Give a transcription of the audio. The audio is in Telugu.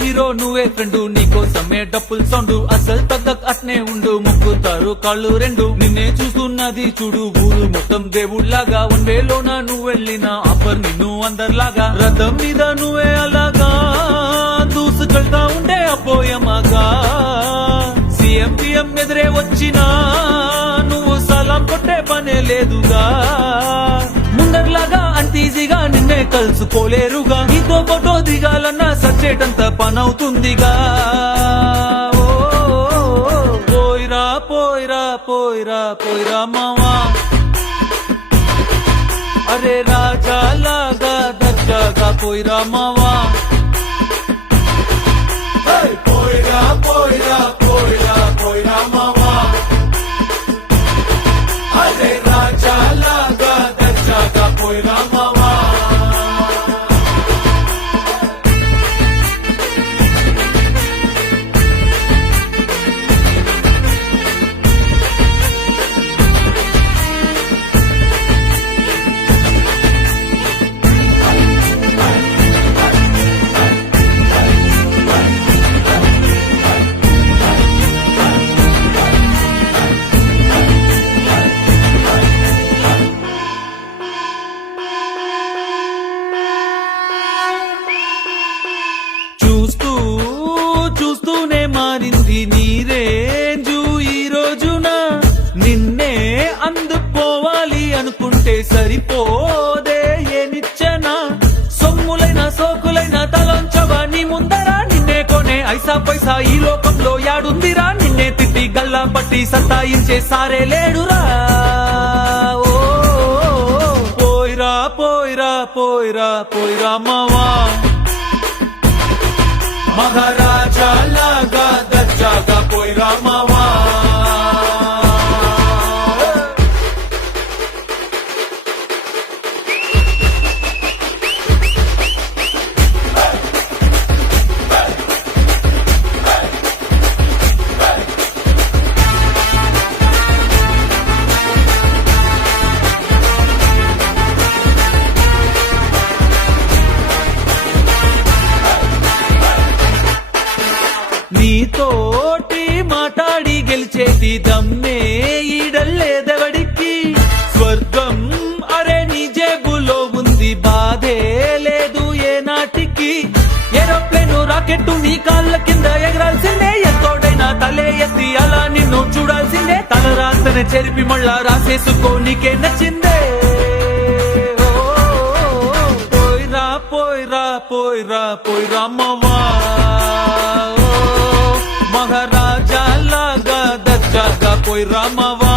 హీరో నువ్వే ఫ్రెండు, నీకోసమే డప్పుల్ సౌండ్ అసలు తగ్గక్ అట్నే ఉండు. ముక్కుతారు కాళ్ళు రెండు, నిన్నే చూస్తున్నది చూడు ఊరు మొత్తం దేవుళ్లాగా. వన్ వేలోన నువ్వు వెళ్ళిన ఆఫర్ నిన్ను అందరిలాగా. రథం మీద నువ్వే అలాగా దూసుకెళ్తా ఉండే అపోయమాగా. సీఎం పిఎం ఎదురే వచ్చినా నువ్వు సలాం కొట్టే పనే లేదుగా. ముందర్లాగా అంత ఈజీగా నిన్నే కలుసుకోలేరుగా. నీతో ఫోటో దిగాలన్నా సచ్చేటంత పనవుతుందిగా. పోయిరా పోయిరా పోయిరా పోయిరా మావా, అరే రాజా లాగా దర్జాగా పోయిరా మావా. పోయిరా పోయిరా పోయిరా పోయిరా మావా, అరే రాజా లాగా దర్జాగా పోయిరా మావా. చూస్తూనే మారింది నీ రేంజు ఈ రోజున. నిన్నే అందుకోవాలి అనుకుంటే సరిపోదే ఏ నిచ్చెన. సొమ్ములైన సోకులైన తలంచవా నీ ముందరా. నిన్నే కొనే ఐసా పైసా ఈ లోకంలో యాడుందిరా. నిన్నే తిట్టి గల్లా పట్టి సత్తాయించే సారే లేడురా. ఓ పోయిరా పోయిరా పోయిరా పోయిరా మావా, మహారాజా లాగా దర్జాగా పోయిరా మావా. నీతోటి మాట్లాడి గెలిచేది దమ్మే ఈడల్లేదెవడికి. స్వర్గం అరే నీ జేబులో ఉంది, బాధే లేదు ఏ నాటికి. ఏరోప్లేన్ రాకెట్టు నీ కాళ్ళ కింద ఎగరాల్సిందే. ఎంతోడైనా తలే ఎత్తి అలా నిన్ను చూడాల్సిందే. తల రాతనే చెరిపి మళ్ళా రాసేసుకో నీకే నచ్చిందే. పోయిరా పోయిరా పోయిరా పోయిరా మావా, మహారాజా లాగా దర్జాగా పోయిరా మావా.